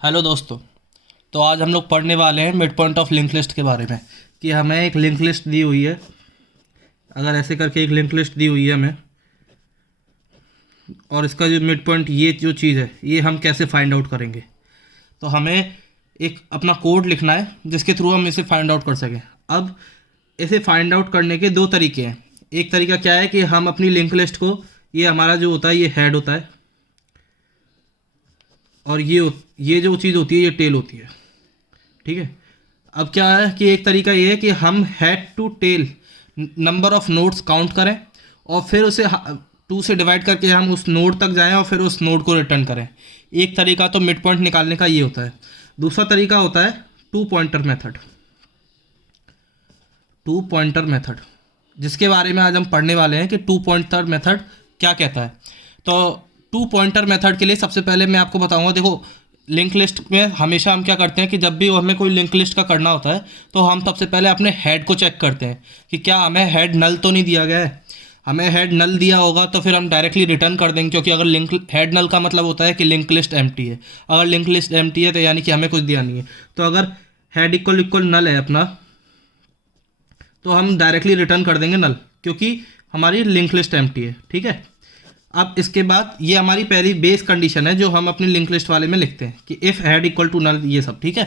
Hello दोस्तों। तो आज हम लोग पढ़ने वाले हैं mid point of link list के बारे में कि हमें एक लिंक लिस्ट दी हुई है। अगर ऐसे करके एक लिंक लिस्ट दी हुई है हमें, और इसका जो मिड पॉइंट ये जो चीज़ है ये हम कैसे फाइंड आउट करेंगे। तो हमें एक अपना कोड लिखना है जिसके थ्रू हम इसे फाइंड आउट कर सकें। अब इसे फाइंड आउट करने के दो तरीके हैं। एक तरीका क्या है कि हम अपनी लिंक लिस्ट को, ये हमारा जो होता है ये हेड होता है, और ये जो चीज़ होती है ये टेल होती है। ठीक है। अब क्या है कि एक तरीका ये है कि हम head to tail number of nodes count करें और फिर उसे 2 से डिवाइड करके हम उस नोड तक जाएं और फिर उस नोड को रिटर्न करें। एक तरीका तो मिड पॉइंट निकालने का ये होता है। दूसरा तरीका होता है two pointer method. Two pointer method जिसके बारे में आज हम पढ़ने वाले हैं कि टू पॉइंटर मेथड क्या कहता है। तो टू पॉइंटर मेथड के लिए सबसे पहले मैं आपको बताऊंगा। देखो, लिंक लिस्ट में हमेशा हम क्या करते हैं कि जब भी हमें कोई लिंक लिस्ट का करना होता है तो हम सबसे पहले अपने हेड को चेक करते हैं कि क्या हमें हेड नल तो नहीं दिया गया है। हमें हेड नल दिया होगा तो फिर हम डायरेक्टली रिटर्न कर देंगे, क्योंकि अगर लिंक हेड नल का मतलब होता है कि लिंक लिस्ट एम्प्टी है। अगर लिंक लिस्ट एम्प्टी है तो यानी कि हमें कुछ दिया नहीं है। तो अगर हेड इक्वल इक्वल नल है अपना, तो हम डायरेक्टली रिटर्न कर देंगे नल, क्योंकि हमारी लिंक लिस्ट एम्प्टी है। ठीक है। अब इसके बाद ये हमारी पहली बेस कंडीशन है जो हम अपनी लिंक लिस्ट वाले में लिखते हैं कि if head equal to null, ये सब। ठीक है।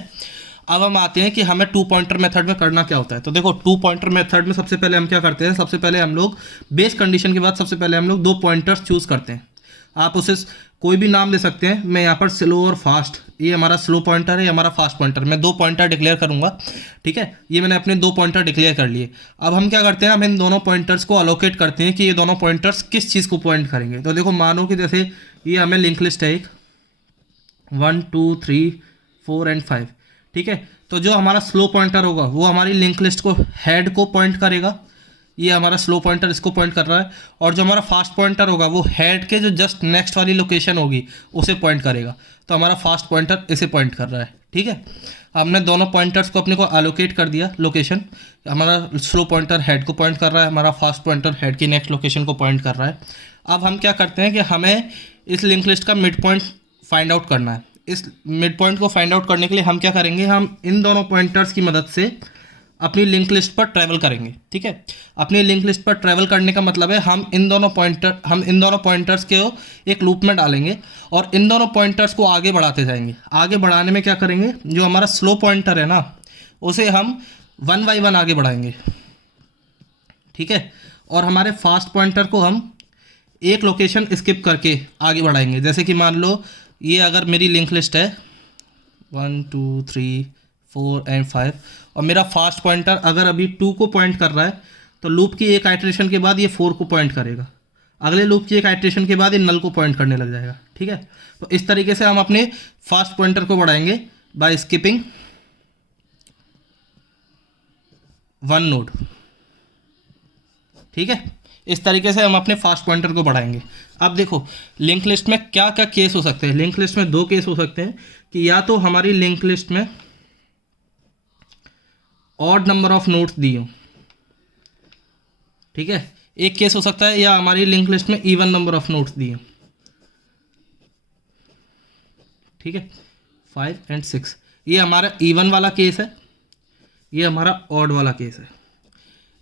अब हम आते हैं कि हमें टू पॉइंटर मेथड में करना क्या होता है। तो देखो, टू पॉइंटर मेथड में सबसे पहले हम क्या करते हैं, सबसे पहले हम लोग बेस कंडीशन के बाद सबसे पहले हम लोग 2 पॉइंटर्स चूज़ करते हैं। आप उसे कोई भी नाम दे सकते हैं। मैं यहाँ पर स्लो और फास्ट, ये हमारा स्लो पॉइंटर है, ये हमारा फास्ट पॉइंटर। मैं 2 पॉइंटर डिक्लेयर करूँगा। ठीक है। ये मैंने अपने 2 पॉइंटर डिक्लेयर कर लिए। अब हम क्या करते हैं, हम इन दोनों पॉइंटर्स को अलोकेट करते हैं कि ये दोनों पॉइंटर्स किस चीज़ को पॉइंट करेंगे। तो देखो, मानो कि जैसे ये हमें लिंक लिस्ट है एक 1 2 3 4 एंड 5। ठीक है। तो जो हमारा स्लो पॉइंटर होगा वो हमारी लिंक लिस्ट को हेड को पॉइंट करेगा। ये हमारा स्लो पॉइंटर इसको पॉइंट कर रहा है। और जो हमारा फास्ट पॉइंटर होगा वो हेड के जो जस्ट नेक्स्ट वाली लोकेशन होगी उसे पॉइंट करेगा। तो हमारा फास्ट पॉइंटर इसे पॉइंट कर रहा है। ठीक है। हमने दोनों पॉइंटर्स को अपने को एलोकेट कर दिया लोकेशन। हमारा स्लो पॉइंटर हेड को पॉइंट कर रहा है, हमारा फास्ट पॉइंटर हेड की नेक्स्ट लोकेशन को पॉइंट कर रहा है। अब हम क्या करते हैं कि हमें इस लिंक लिस्ट का मिड पॉइंट फाइंड आउट करना है। इस मिड पॉइंट को फाइंड आउट करने के लिए हम क्या करेंगे, हम इन दोनों पॉइंटर्स की मदद से अपनी लिंक लिस्ट पर ट्रैवल करेंगे। ठीक है। अपनी लिंक लिस्ट पर ट्रैवल करने का मतलब है हम इन दोनों पॉइंटर्स को एक लूप में डालेंगे और इन दोनों पॉइंटर्स को आगे बढ़ाते जाएंगे। आगे बढ़ाने में क्या करेंगे, जो हमारा स्लो पॉइंटर है ना उसे हम 1 बाई 1 आगे बढ़ाएंगे। ठीक है। और हमारे फास्ट पॉइंटर को हम एक लोकेशन स्किप करके आगे बढ़ाएंगे। जैसे कि मान लो ये अगर मेरी लिंक लिस्ट है 1 2 3 4 एंड 5, और मेरा फास्ट पॉइंटर अगर अभी 2 को पॉइंट कर रहा है तो लूप की एक आइट्रेशन के बाद ये 4 को पॉइंट करेगा। अगले लूप की एक आइट्रेशन के बाद ये नल को पॉइंट करने लग जाएगा। ठीक है। तो इस तरीके से हम अपने फास्ट पॉइंटर को बढ़ाएंगे बाय स्किपिंग 1 नोड। ठीक है। इस तरीके से हम अपने फास्ट पॉइंटर को बढ़ाएंगे। अब देखो, लिंक लिस्ट में क्या क्या केस हो सकते हैं। लिंक लिस्ट में 2 केस हो सकते हैं कि या तो हमारी लिंक लिस्ट में ऑड नंबर ऑफ नोड्स दी हो। ठीक है। एक केस हो सकता है या हमारी लिंक लिस्ट में इवन नंबर ऑफ नोड्स दी हो। ठीक है। 5 एंड 6 ये हमारा इवन वाला केस है, ये हमारा ऑड वाला केस है।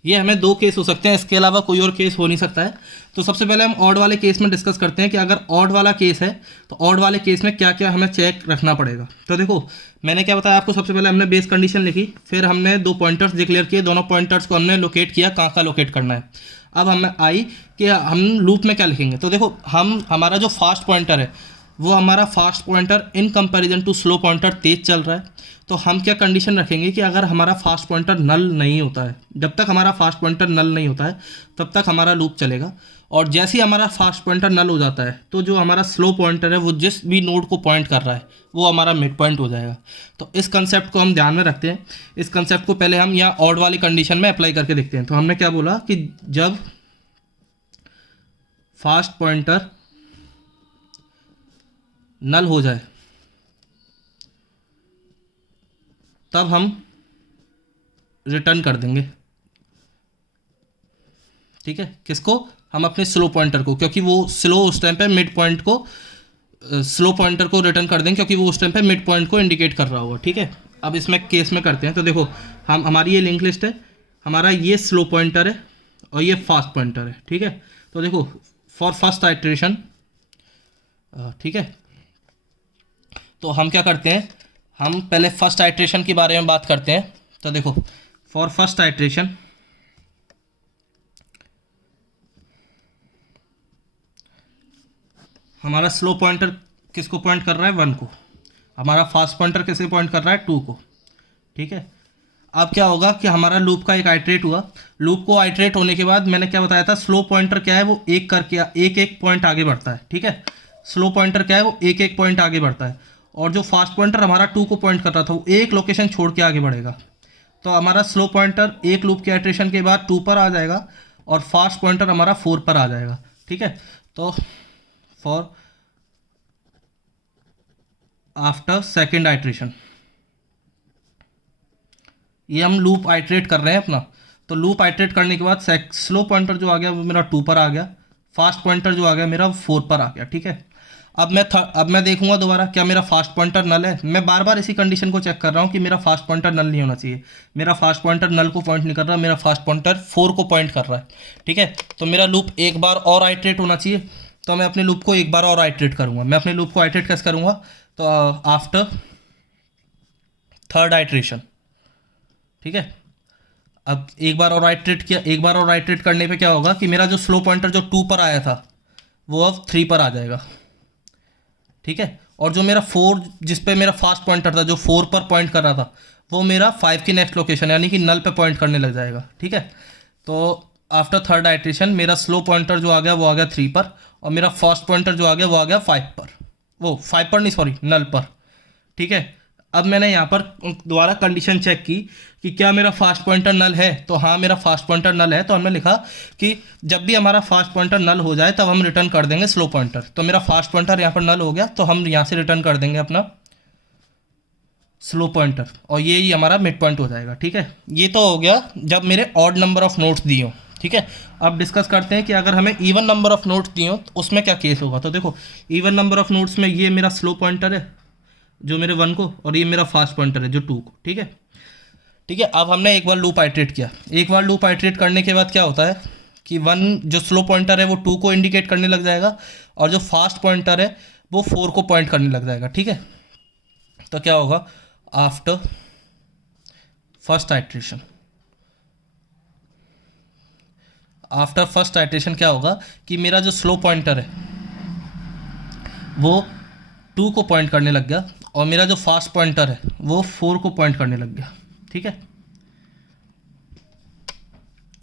ये हमें 2 केस हो सकते हैं, इसके अलावा कोई और केस हो नहीं सकता है। तो सबसे पहले हम ऑड वाले केस में डिस्कस करते हैं कि अगर ऑड वाला केस है तो ऑड वाले केस में क्या क्या हमें चेक रखना पड़ेगा। तो देखो, मैंने क्या बताया आपको, सबसे पहले हमने बेस कंडीशन लिखी, फिर हमने 2 पॉइंटर्स डिक्लेयर किए, दोनों पॉइंटर्स को हमने लोकेट किया कहाँ का लोकेट करना है। अब हमें आई कि हम लूप में क्या लिखेंगे। तो देखो, हमारा जो फास्ट पॉइंटर है वो हमारा fast pointer in comparison to slow pointer तेज चल रहा है। तो हम क्या कंडीशन रखेंगे कि अगर हमारा फास्ट पॉइंटर नल नहीं होता है, जब तक हमारा फास्ट पॉइंटर नल नहीं होता है तब तक हमारा लूप चलेगा। और जैसे ही हमारा फास्ट पॉइंटर नल हो जाता है तो जो हमारा स्लो पॉइंटर है वो जिस भी नोड को पॉइंट कर रहा है वो हमारा मिड पॉइंट हो जाएगा। तो इस कंसेप्ट को हम ध्यान में रखते हैं। इस कंसेप्ट को पहले हम यहाँ ऑड वाली कंडीशन में अप्लाई करके देखते हैं। तो हमने क्या बोला कि जब फास्ट पॉइंटर नल हो जाए तब हम रिटर्न कर देंगे। ठीक है। किसको, हम अपने स्लो पॉइंटर को, क्योंकि वो स्लो उस टाइम पे मिड पॉइंट को स्लो पॉइंटर को रिटर्न कर देंगे, क्योंकि वो उस टाइम पे मिड पॉइंट को इंडिकेट कर रहा होगा। ठीक है, अब इसमें केस में करते हैं। तो देखो हमारी ये लिंक लिस्ट है, हमारा ये स्लो पॉइंटर है और ये फास्ट पॉइंटर है। ठीक है, तो देखो फॉर फर्स्ट आइट्रेशन, ठीक है, तो हम क्या करते हैं, हम पहले फर्स्ट आइट्रेशन के बारे में बात करते हैं। तो देखो फॉर फर्स्ट आइट्रेशन हमारा स्लो पॉइंटर किसको पॉइंट कर रहा है, 1 को। हमारा फास्ट पॉइंटर किसको पॉइंट कर रहा है, 2 को। ठीक है, अब क्या होगा कि हमारा लूप का एक आइट्रेट हुआ। लूप को आइट्रेट होने के बाद मैंने क्या बताया था, स्लो पॉइंटर क्या है, वो एक करके एक एक पॉइंट आगे बढ़ता है। ठीक है, स्लो पॉइंटर क्या है, वो एक एक पॉइंट आगे बढ़ता है। और जो फास्ट पॉइंटर हमारा 2 को पॉइंट कर रहा था, वो एक लोकेशन छोड़ के आगे बढ़ेगा। तो हमारा स्लो पॉइंटर एक लूप के आइट्रेशन के बाद 2 पर आ जाएगा और फास्ट पॉइंटर हमारा 4 पर आ जाएगा। ठीक है, तो फॉर आफ्टर सेकेंड आइट्रेशन, ये हम लूप आइट्रेट कर रहे हैं अपना। तो लूप आइट्रेट करने के बाद स्लो पॉइंटर जो आ गया वो मेरा 2 पर आ गया, फास्ट पॉइंटर जो आ गया मेरा 4 पर आ गया। ठीक है, अब मैं देखूंगा दोबारा क्या मेरा फास्ट पॉइंटर नल है। मैं बार बार इसी कंडीशन को चेक कर रहा हूँ कि मेरा फास्ट पॉइंटर नल नहीं होना चाहिए। मेरा फास्ट पॉइंटर नल को पॉइंट नहीं कर रहा, मेरा फास्ट पॉइंटर 4 को पॉइंट कर रहा है। ठीक है, तो मेरा लूप एक बार और आइट्रेट होना चाहिए। तो मैं अपने लूप को एक बार और आइट्रेट करूँगा। मैं अपने लूप को आइट्रेट कैसे करूँगा, तो आफ्टर थर्ड आइट्रेशन। ठीक है, अब एक बार और आइट्रेट किया, एक बार और आइट्रेट करने पे क्या होगा कि मेरा जो स्लो पॉइंटर जो 2 पर आया था वो अब 3 पर आ जाएगा। ठीक है, और जो मेरा 4 जिस पे मेरा फास्ट पॉइंटर था जो 4 पर पॉइंट कर रहा था, वो मेरा 5 की नेक्स्ट लोकेशन यानी कि नल पे पॉइंट करने लग जाएगा। ठीक है, तो आफ्टर थर्ड आइट्रेशन मेरा स्लो पॉइंटर जो आ गया वो आ गया 3 पर, और मेरा फास्ट पॉइंटर जो आ गया वो आ गया 5 पर, वो 5 पर नहीं सॉरी नल पर। ठीक है, अब मैंने यहाँ पर दोबारा कंडीशन चेक की कि क्या मेरा फास्ट पॉइंटर नल है। तो हाँ, मेरा फास्ट पॉइंटर नल है। तो हमने लिखा कि जब भी हमारा फास्ट पॉइंटर नल हो जाए तब हम रिटर्न कर देंगे स्लो पॉइंटर। तो मेरा फास्ट पॉइंटर यहाँ पर नल हो गया, तो हम यहाँ से रिटर्न कर देंगे अपना स्लो पॉइंटर, और ये ही हमारा मिड पॉइंट हो जाएगा। ठीक है, ये तो हो गया जब मेरे ऑड नंबर ऑफ नोट्स दिए हों। ठीक है, अब डिस्कस करते हैं कि अगर हमें इवन नंबर ऑफ नोट्स दिए हों तो उसमें क्या केस होगा। तो देखो इवन नंबर ऑफ नोट्स में ये मेरा स्लो पॉइंटर है जो मेरे 1 को, और ये मेरा फास्ट पॉइंटर है जो 2 को। ठीक है, ठीक है, अब हमने एक बार लूप आइट्रेट किया। एक बार लूप आइट्रेट करने के बाद क्या होता है कि 1 जो स्लो पॉइंटर है वो 2 को इंडिकेट करने लग जाएगा, और जो फास्ट पॉइंटर है वो 4 को पॉइंट करने लग जाएगा। ठीक है, तो क्या होगा after first iteration, after first iteration क्या होगा कि मेरा जो स्लो पॉइंटर है वो 2 को पॉइंट करने लग गया, और मेरा जो फास्ट पॉइंटर है वो 4 को पॉइंट करने लग गया। ठीक है,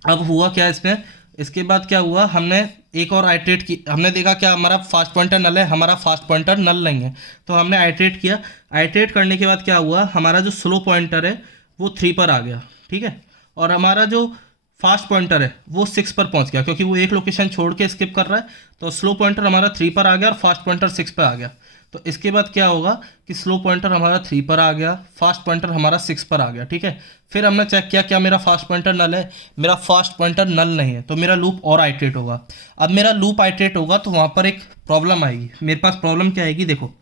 अब हुआ क्या इसमें, इसके बाद क्या हुआ, हमने एक और आइट्रेट की। हमने देखा क्या हमारा फास्ट पॉइंटर नल है, हमारा फास्ट पॉइंटर नल नहीं है। तो हमने आइट्रेट किया। आइट्रेट करने के बाद क्या हुआ, हमारा जो स्लो पॉइंटर है वो 3 पर आ गया। ठीक है, और हमारा जो फास्ट पॉइंटर है वो 6 पर पहुंच गया, क्योंकि वो एक लोकेशन छोड़ के स्किप कर रहा है। तो स्लो पॉइंटर हमारा 3 पर आ गया और फास्ट पॉइंटर 6 पर आ गया। तो इसके बाद क्या होगा कि स्लो पॉइंटर हमारा 3 पर आ गया, फास्ट पॉइंटर हमारा 6 पर आ गया। ठीक है, फिर हमने चेक किया क्या मेरा फास्ट पॉइंटर नल है, मेरा फास्ट पॉइंटर नल नहीं है। तो मेरा लूप और आइट्रेट होगा। अब मेरा लूप आइट्रेट होगा तो वहाँ पर एक प्रॉब्लम आएगी। मेरे पास प्रॉब्लम क्या आएगी, देखो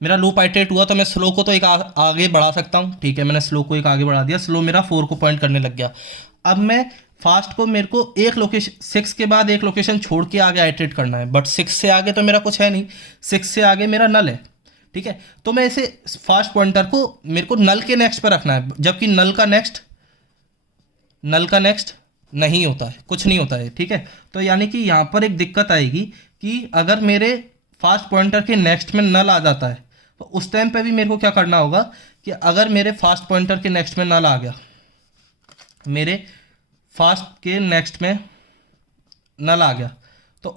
मेरा लूप आइट्रेट हुआ तो मैं स्लो को तो एक आगे बढ़ा सकता हूँ। ठीक है, मैंने स्लो को एक आगे बढ़ा दिया, स्लो मेरा 4 को पॉइंट करने लग गया। अब मैं फास्ट को मेरे को एक लोकेशन 6 के बाद एक लोकेशन छोड़ के आगे आइट्रेट करना है, बट 6 से आगे तो मेरा कुछ है नहीं, 6 से आगे मेरा नल है। ठीक है, तो मैं इसे फास्ट पॉइंटर को मेरे को नल के नेक्स्ट पर रखना है, जबकि नल का नेक्स्ट नहीं होता है, कुछ नहीं होता है। ठीक है, तो यानी कि यहाँ पर एक दिक्कत आएगी कि अगर मेरे फास्ट पॉइंटर के नेक्स्ट में नल आ जाता है तो उस टाइम पे भी मेरे को क्या करना होगा कि अगर मेरे फास्ट पॉइंटर के नेक्स्ट में नल आ गया, मेरे फास्ट के नेक्स्ट में नल आ गया, तो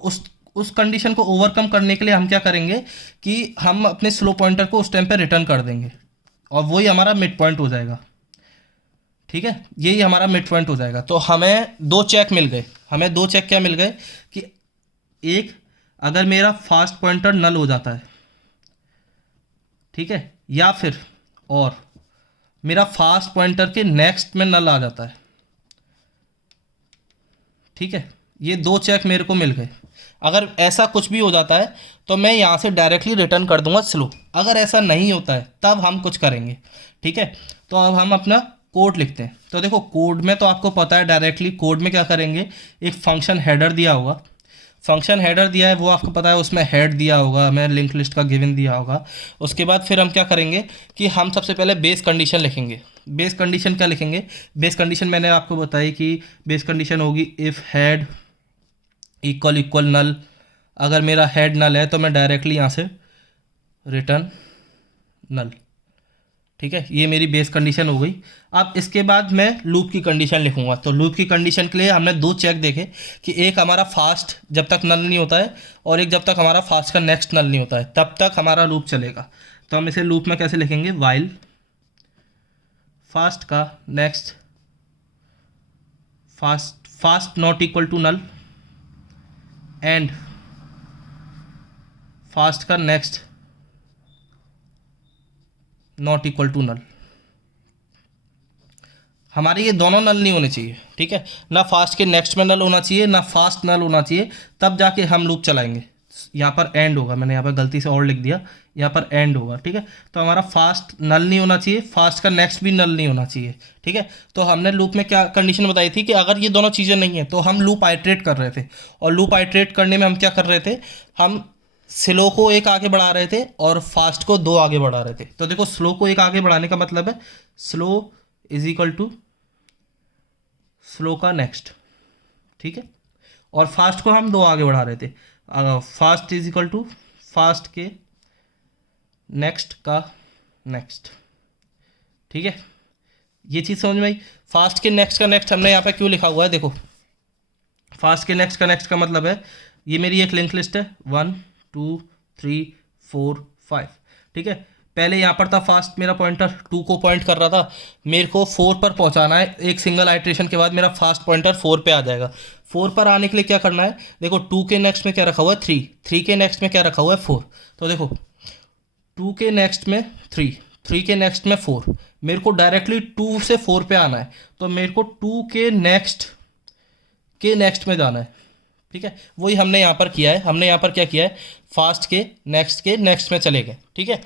उस कंडीशन को ओवरकम करने के लिए हम क्या करेंगे कि हम अपने स्लो पॉइंटर को उस टाइम पे रिटर्न कर देंगे, और वही हमारा मिड पॉइंट हो जाएगा। ठीक है, यही हमारा मिड पॉइंट हो जाएगा। तो हमें 2 चेक मिल गए। हमें 2 चेक क्या मिल गए कि एक, अगर मेरा फास्ट पॉइंटर नल हो जाता है, ठीक है, या फिर और मेरा फास्ट पॉइंटर के नेक्स्ट में नल आ जाता है। ठीक है, ये 2 चेक मेरे को मिल गए। अगर ऐसा कुछ भी हो जाता है तो मैं यहाँ से डायरेक्टली रिटर्न कर दूंगा स्लो। अगर ऐसा नहीं होता है तब हम कुछ करेंगे, ठीक है। तो अब हम अपना कोड लिखते हैं। तो देखो कोड में तो आपको पता है डायरेक्टली कोड में क्या करेंगे, एक फंक्शन हेडर दिया होगा, फंक्शन हेडर दिया है वो आपको पता है, उसमें हेड दिया होगा, मैं लिंक लिस्ट का गिवन दिया होगा। उसके बाद फिर हम क्या करेंगे कि हम सबसे पहले बेस कंडीशन लिखेंगे। बेस कंडीशन क्या लिखेंगे, बेस कंडीशन मैंने आपको बताई कि बेस कंडीशन होगी इफ़ हेड इक्वल इक्वल नल। अगर मेरा हेड नल है तो मैं डायरेक्टली यहाँ से रिटर्न नल, ठीक है। ये मेरी बेस कंडीशन हो गई। अब इसके बाद मैं लूप की कंडीशन लिखूंगा। तो लूप की कंडीशन के लिए हमने दो चेक देखे कि एक हमारा फास्ट जब तक नल नहीं होता है और एक जब तक हमारा फास्ट का नेक्स्ट नल नहीं होता है तब तक हमारा लूप चलेगा। तो हम इसे लूप में कैसे लिखेंगे, वाइल फास्ट का next fast not equal to null and fast का next not equal to null. हमारे ये दोनों नल नहीं होने चाहिए, ठीक है। ना फास्ट के नेक्स्ट में नल होना चाहिए ना फास्ट नल होना चाहिए, तब जाके हम लूप चलाएंगे। यहाँ पर एंड होगा, मैंने यहाँ पर गलती से और लिख दिया, यहाँ पर एंड होगा, ठीक है। तो हमारा फास्ट नल नहीं होना चाहिए, फास्ट का नेक्स्ट भी नल नहीं होना चाहिए, ठीक है। तो हमने लूप में क्या कंडीशन बताई थी कि अगर ये दोनों चीज़ें नहीं हैं तो हम लूप आइट्रेट कर रहे थे। और लूप आइट्रेट करने में हम क्या कर रहे थे, हम स्लो को एक आगे बढ़ा रहे थे और फास्ट को दो आगे बढ़ा रहे थे। तो देखो स्लो को एक आगे बढ़ाने का मतलब है slow is equal to slow का नेक्स्ट, ठीक है। और फास्ट को हम दो आगे बढ़ा रहे थे, fast is equal to fast के नेक्स्ट का नेक्स्ट, ठीक है। ये चीज़ समझ में आई। फास्ट के नेक्स्ट का नेक्स्ट हमने यहाँ पे क्यों लिखा हुआ है, देखो फास्ट के नेक्स्ट का नेक्स्ट का मतलब है ये मेरी एक लिंक लिस्ट है 1 2 3 4 5, ठीक है। पहले यहाँ पर था फास्ट, मेरा पॉइंटर 2 को पॉइंट कर रहा था, मेरे को 4 पर पहुँचाना है। एक सिंगल आइट्रेशन के बाद मेरा फास्ट पॉइंटर 4 पे आ जाएगा। 4 पर आने के लिए क्या करना है, देखो 2 के नेक्स्ट में क्या रखा हुआ है 3, 3 के नेक्स्ट में क्या रखा हुआ है 4। तो देखो 2 के नेक्स्ट में 3, 3 के नेक्स्ट में 4, मेरे को डायरेक्टली 2 से 4 पे आना है। तो मेरे को 2 के नेक्स्ट में जाना है, ठीक है। वही हमने यहाँ पर किया है। हमने यहाँ पर क्या किया है, फास्ट के नेक्स्ट में चले गए, ठीक है।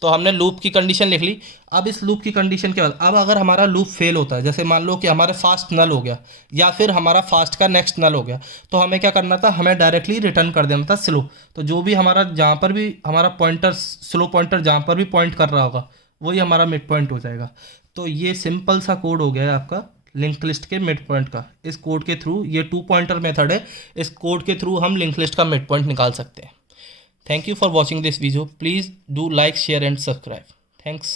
तो हमने लूप की कंडीशन लिख ली। अब इस लूप की कंडीशन के बाद अब अगर हमारा लूप फेल होता है, जैसे मान लो कि हमारे फास्ट नल हो गया या फिर हमारा फास्ट का नेक्स्ट नल हो गया, तो हमें क्या करना था, हमें डायरेक्टली रिटर्न कर देना था स्लो। तो जो भी हमारा जहाँ पर भी हमारा पॉइंटर स्लो पॉइंटर जहाँ पर भी पॉइंट कर रहा होगा वही हमारा मिड पॉइंट हो जाएगा। तो ये सिंपल सा कोड हो गया है आपका लिंक लिस्ट के मिड पॉइंट का। इस कोड के थ्रू, ये 2 पॉइंटर मेथड है, इस कोड के थ्रू हम लिंक लिस्ट का मिड पॉइंट निकाल सकते हैं। Thank you for watching this video. Please do like, share and subscribe. Thanks.